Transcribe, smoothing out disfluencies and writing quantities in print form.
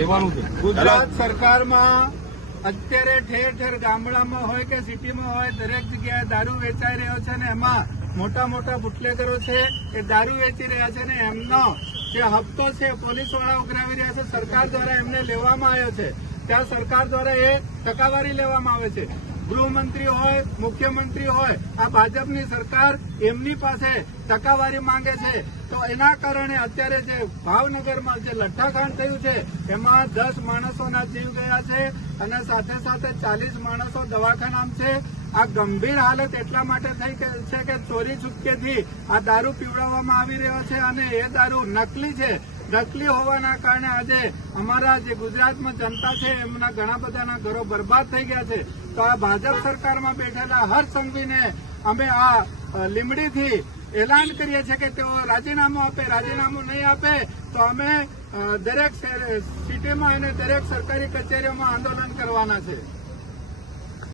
લેવાનું છે. ગુજરાત સરકારમાં અત્યારે ઠેર ઠેર ગામડામાં હોય કે સિટીમાં હોય દરેક જગ્યાએ દારૂ વેચાઈ રહ્યો છે ને એમાં મોટા મોટા બુટલેગરો છે એ દારૂ વેચી રહ્યા છે ને એમનો જે હપ્તો છે પોલીસવાળા ઉઘરાવી રહ્યા છે. સરકાર દ્વારા એમને લેવામાં આવ્યો છે. ત્યાં સરકાર દ્વારા એ ટકાવારી લેવામાં આવે છે. ગૃહમંત્રી હોય, મુખ્યમંત્રી હોય, આ ભાજપની સરકાર એમની પાસે ટકાવારી માંગે છે. તો એના કારણે અત્યારે જે ભાવનગરમાં જે લઠ્ઠાકાંડ થયું છે એમાં 10 માણસોના જીવ ગયા છે અને સાથે સાથે 40 માણસો દવાખાનામાં છે. આ ગંભીર હાલત એટલા માટે થઈ છે કે ચોરી છુપકેથી આ દારૂ પીવડાવવામાં આવી રહ્યો છે અને એ દારૂ નકલી છે. નકલી હોવાના કારણે આજે અમારા જે ગુજરાતમાં જનતા છે એમના ઘણા બધાના ઘરો બરબાદ થઈ ગયા છે. તો આ ભાજપ સરકારમાં બેઠેલા હર્ષ સંઘવીને અમે આ લીંબડીથી એલાન કરીએ છીએ કે તેઓ રાજીનામું આપે. રાજીનામું નહીં આપે તો અમે દરેક સિટીમાં અને દરેક સરકારી કચેરીઓમાં આંદોલન કરવાના છે.